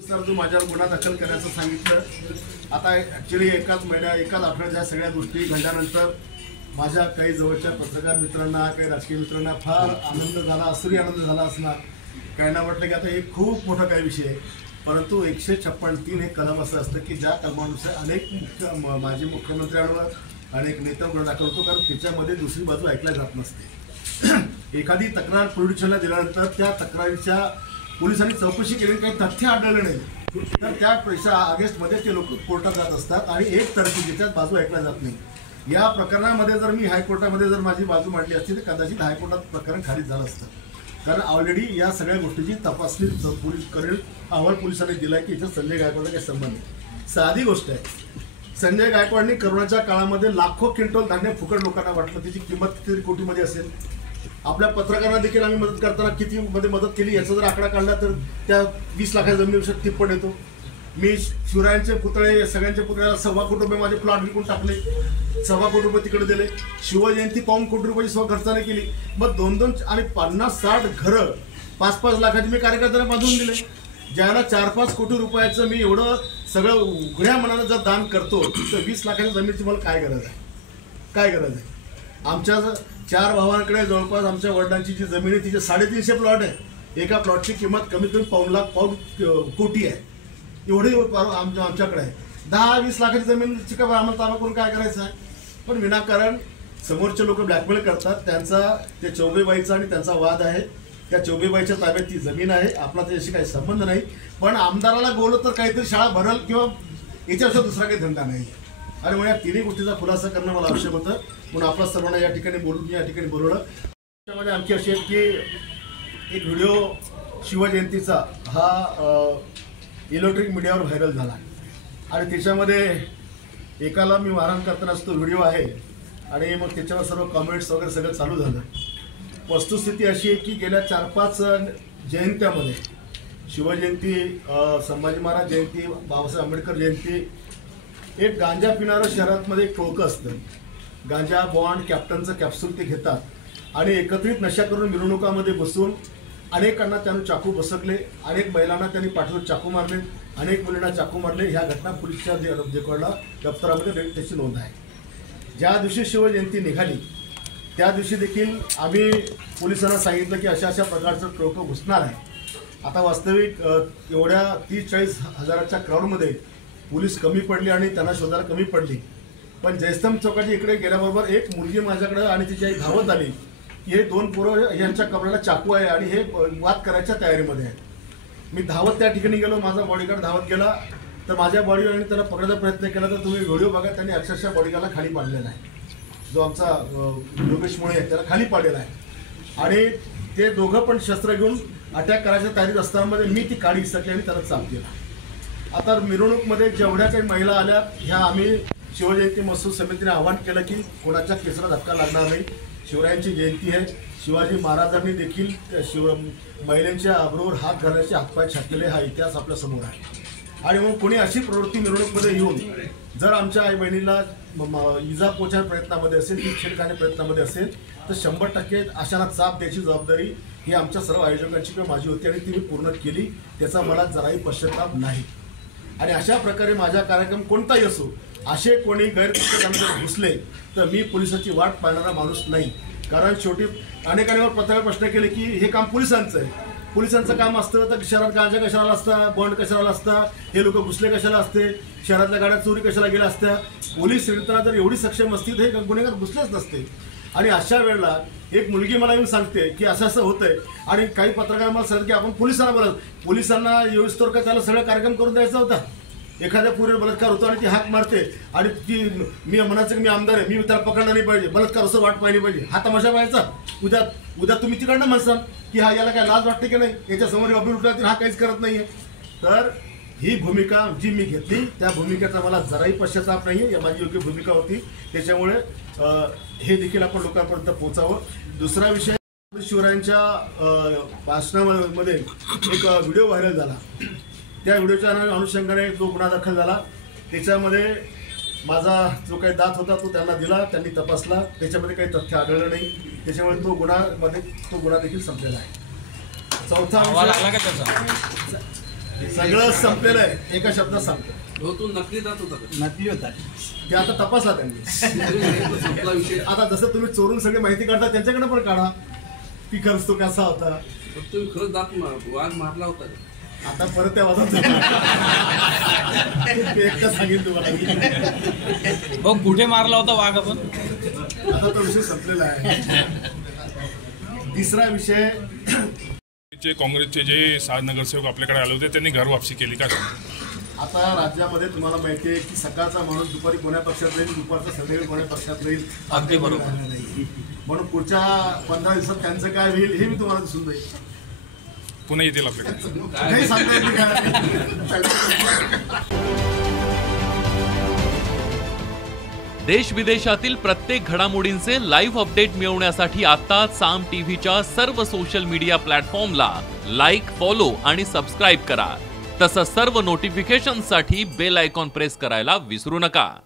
Sir जो माझ्यावर गुन्हा दाखल करायचं सांगितलं। आता ॲक्च्युली एकाच आठवड्यात ह्या सगळ्या गोष्टी घडल्यानंतर माझ्या काही जवळच्या पत्रकार मित्रांना, काही राजकीय मित्रांना फार आनंद झाला, असुरी आनंद झाला असणार। काहींना वाटलं की आता हे खूप मोठा काही विषय आहे, परंतु 156(3) हे कलम असं असतं की ज्या कलमानुसार अनेक माजी मुख्यमंत्र्यांवर अनेक नेत्यांवर दाखल होतो, कारण त्याच्यामध्ये दुसरी बाजू ऐकल्या जात नसते। एखादी तक्रार पोलीस स्टेशनला दिल्यानंतर त्या तक्रारीच्या पोलिसांनी चौकशी केली, काही तथ्य आढळलं नाही, तर त्या पैसा अगेन्स्टमध्ये ते लोक कोर्टात जात असतात आणि एक तर्फी त्याच्यात बाजू ऐकल्या जात नाही। या प्रकरणामध्ये जर मी हायकोर्टामध्ये जर माझी बाजू मांडली असती तर कदाचित हायकोर्टात प्रकरण खारिज झालं असतं, कारण ऑलरेडी या सगळ्या गोष्टीची तपासणी पोलीस करेल अहवाल पोलिसांनी दिला की याच्यात संजय गायकवाडचा काही संबंध नाही। साधी गोष्ट आहे, संजय गायकवाडनी करोनाच्या काळामध्ये लाखो क्विंटल धान्य फुकट लोकांना वाटलं, त्याची किंमत किती कोटीमध्ये असेल। आपल्या पत्रकारांना देखील आम्ही मदत करताना किती मध्ये मदत केली याचा जर आकडा काढला तर त्या 20 लाखाच्या जमिनीपेक्षा तिप्पट येतो। मी शिवरायांचे पुतळे सगळ्यांच्या पुतळ्याला 1.25 कोटी रुपये माझे प्लॉट विकून टाकले, 1.25 कोटी रुपये तिकडे दिले। शिवजयंती 1.25 कोटी रुपयाची खर्चाने केली, मग 2-2 आणि 50-60 घरं 5-5 लाखाची मी कार्यकर्त्यांना बांधून दिले। ज्याला 4-5 कोटी रुपयाचं मी एवढं सगळं उघड्या मनानं जर दान करतो तर 20 लाखाच्या जमिनीची मला काय गरज आहे, काय गरज आहे? आमच्या 4 भावांकडे जवळपास आमच्या वडिलांची जी जमीन आहे तिचे 350 प्लॉट आहे, एका प्लॉटची किंमत कमीत कमी पाऊण कोटी आहे, एवढी आमच्याकडे आहे। 10-20 लाखाची जमीनची का आम्हाला ताबा करून काय करायचं आहे? पण विनाकारण समोरचे लोक ब्लॅकमेल करतात, त्यांचा ते चौबेबाईचा आणि त्यांचा वाद आहे, त्या चौबेबाईच्या ताब्यात ती जमीन आहे, आपला त्याच्याशी काही संबंध नाही। पण आमदाराला बोलत तर काहीतरी शाळा भरल किंवा याच्यापेक्षा दुसरा काही धंदा नाही, आणि मग या तिन्ही गोष्टीचा खुलासा करणं मला आवश्यक होतं, म्हणून आपल्या सर्वांना या ठिकाणी बोलवलं। त्यामध्ये आणखी अशी आहे की एक व्हिडिओ शिवजयंतीचा हा इलेक्ट्रॉनिक मीडियावर व्हायरल झाला आणि त्याच्यामध्ये एकाला मी मारहाण करतानाच तो व्हिडिओ आहे आणि मग त्याच्यावर सर्व कमेंट्स वगैरे सगळं चालू झालं। वस्तुस्थिती अशी आहे की गेल्या 4-5 जयंत्यामध्ये शिवजयंती, संभाजी महाराज जयंती, बाबासाहेब आंबेडकर जयंती, एक गांजा पिणारं शहरातमध्ये एक टोळकं असतं, गांजा बॉन्ड कॅप्टनचं कॅप्सूल ते घेतात आणि एकत्रित नशा करून मिरवणुकामध्ये बसून अनेकांना त्यांनी चाकू बसकले, अनेक महिलांना त्यांनी पाठवून चाकू मारले, अनेक मुलींना चाकू मारले। ह्या घटना पोलीसच्या रेकॉर्डला दप्तरामध्ये त्याची नोंद आहे। ज्या दिवशी शिवजयंती निघाली त्या दिवशी देखील आम्ही पोलिसांना सांगितलं की अशा अशा प्रकारचं टोळकं घुसणार आहे। आता वास्तविक एवढ्या 30-40 हजाराच्या क्राऊडमध्ये पोलीस कमी पडली आणि त्यांना शोधायला कमी पडली, पण जयस्तंभ चौकाच्या इकडे गेल्याबरोबर एक मुलगी माझ्याकडे आणि तिची आई धावत आली की हे 2 पोरं यांच्या कमरेला चाकू आहे आणि हे वाद करायच्या तयारीमध्ये आहे। मी धावत त्या ठिकाणी गेलो, माझा बॉडीगार्ड धावत गेला, तर माझ्या बॉडीगार्डने त्याला पकडायचा प्रयत्न केला, तर तुम्ही व्हिडिओ बघा, त्यांनी अक्षरशः बॉडीगार्डला खाली पाडलेला आहे, जो आमचा योगेश मुळे आहे त्याला खाली पाडलेला आहे, आणि ते दोघं पण शस्त्र घेऊन अटॅक करायच्या तयारीत असताना मी ती काडी हिसकली आणि त्याला चाप दिला। आता मिरवणूकमध्ये जेवढ्या काही महिला आल्या ह्या आम्ही शिवजयंती महोत्सव समितीने आवाहन केलं की कोणाच्या केसाला धक्का लागणार नाही, शिवरायांची जयंती आहे, शिवाजी महाराजांनी देखील महिलांच्या अब्रूवर हात घालण्याचे हातपाय छाटलेले हा इतिहास आपल्या समोर आहे। आणि मग कोणी अशी प्रवृत्ती मिरवणूकमध्ये येऊन जर आमच्या आई बहिणीला इजा पोहोचण्याच्या प्रयत्नामध्ये असेल, ती छेड घालण्याच्या प्रयत्नामध्ये असेल तर 100% अशांना चाप द्यायची जबाबदारी ही आमच्या सर्व आयोजकांची किंवा माझी होती आणि ती मी पूर्ण केली, त्याचा मला जराही पश्चाताप नाही। आणि अशा प्रकारे माझा कार्यक्रम कोणताही असो, असे कोणी गैरप्रकारे घुसले तर मी पोलिसाची वाट पाहणारा माणूस नाही, कारण शेवटी अनेकांनी पत्रकार प्रश्न केले की हे काम पोलिसांचं आहे, पोलिसांचं काम असतं तर शहरात गांजा कशाला असता, बॉन्ड कशाला असता, हे लोक घुसले कशाला असते, शहरातल्या गाड्या चोरी कशाला गेल्या असत्या, पोलीस यंत्रणा जर एवढी सक्षम असती तर हे गुन्हेगार घुसलेच नसते। आणि अशा वेळेला एक मुलगी मला येऊन सांगते की असं असं होतंय, आणि काही पत्रकार मला सांगतात की आपण पोलिसांना बोलत, पोलिसांना येऊस्तोवर का त्याला सगळं कार्यक्रम करून द्यायचा होता? एखाद्या पूर्वी बलात्कार होतो आणि ती हाक मारते आणि ती मी म्हणायचं की मी आमदार आहे, मी त्याला पकडणार नाही पाहिजे, बलात्कार असं वाट पाहिली पाहिजे, हा तमाशा पाहायचा? उद्या तुम्ही तिकडनं म्हणसाल की हा याला काय लाज वाटते की नाही, याच्यासमोर अभिर उठला हा काहीच करत नाहीये। तर ही भूमिका जी मी घेतली त्या भूमिकेचा मला जराही पश्चाताप नाही आहे, माझी योग्य भूमिका होती, त्याच्यामुळे हे देखील आपण लोकांपर्यंत पोहोचावं। दुसरा विषय, शिवरायांच्या भाषणामध्ये एक व्हिडिओ व्हायरल झाला, त्या व्हिडिओच्या अनुषंगाने जो गुन्हा दाखल झाला त्याच्यामध्ये माझा जो काही दात होता तो त्यांना दिला, त्यांनी तपासला, त्याच्यामध्ये काही तथ्य आढळलं नाही, त्याच्यामुळे तो गुन्हा देखील संपलेला आहे। चौथा सगळं संपलेलं आहे, एका शब्दात सांगतो. हो, तू नकली जात होता का? नकली होता. ते आता तपासला त्यांनी. संपला विषय. आता जसं तुम्ही चोरून सगळी माहिती काढता त्यांच्याकडे पण काढा की खर्च तो कसा होता. तुम्ही खरंच वाघ मारला होता का? आता परत त्या वादात एकटा सांगेन तुम्हाला. हो, कुठे मारला होता वाघ आपण? आता तो विषय संपलेला आहे. तिसरा विषय, काँग्रेसचे जे 6 नगरसेवक आपल्याकडे आले होते त्यांनी घर वापसी केली का? आता राज्यामध्ये तुम्हाला माहिती आहे की सकाळचा माणूस दुपारी कोण्या पक्षात राहील, दुपारचा संध्याकाळी कोण्या पक्षात राहील. अगदी बरोबर. म्हणून पुढच्या 15 दिवसात त्यांचं काय होईल हे मी तुम्हाला दिसून जाईल. पुन्हा येतील आपल्याकडे. काही सांगता येत नाही. देश विदेशातील प्रत्येक घडामोडींचे लाईव्ह अपडेट मिळवण्यासाठी आता साम टीव्हीच्या सर्व सोशल मीडिया प्लॅटफॉर्मला लाईक, फॉलो आणि सबस्क्राईब करा. तसंच सर्व नोटिफिकेशनसाठी बेल आयकॉन प्रेस करायला विसरू नका.